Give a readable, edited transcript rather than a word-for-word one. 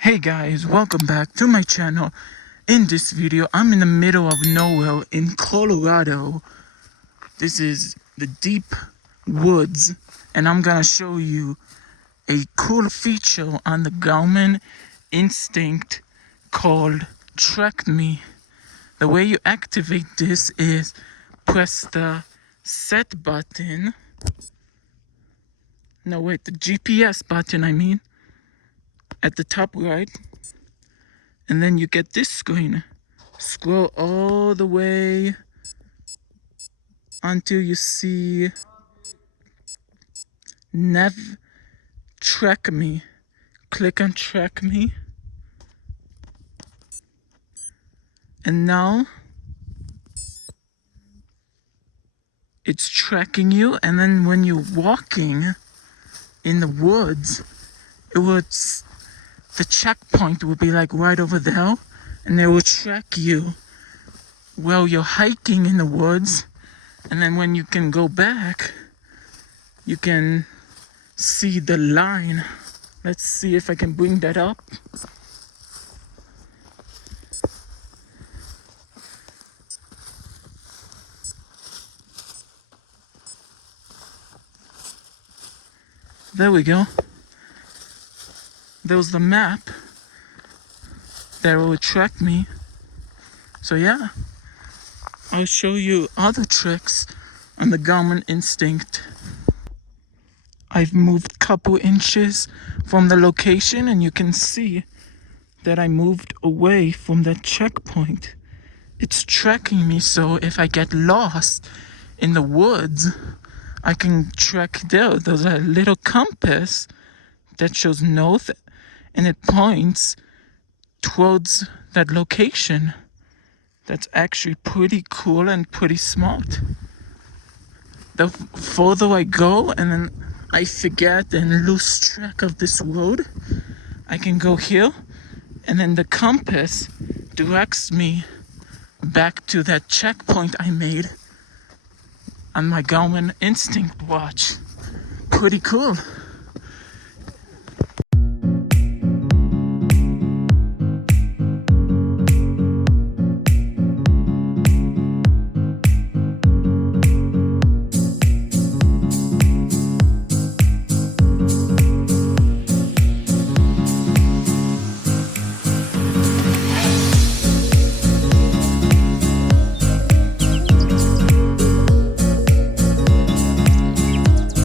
Hey guys, welcome back to my channel. In this video, I'm in the middle of nowhere in Colorado. This is the deep woods, and I'm gonna show you a cool feature on the Garmin Instinct called Track Me. The way you activate this is press the set button. No, wait, the GPS button, at the top right, and then you get this screen. Scroll all the way until you see Track Me. Click on Track Me, and now it's tracking you. And then when you're walking in the woods, the checkpoint will be like right over there, and they will track you while you're hiking in the woods. And then when you can go back, you can see the line. Let's see if I can bring that up. There we go. There's the map that will track me. So yeah, I'll show you other tricks on the Garmin Instinct. I've moved a couple inches from the location, and you can see that I moved away from that checkpoint. It's tracking me, so if I get lost in the woods, I can track there. There's a little compass that shows north, and it points towards that location. That's actually pretty cool and pretty smart. The further I go and then I forget and lose track of this road, I can go here, and then the compass directs me back to that checkpoint I made on my Garmin Instinct watch. Pretty cool.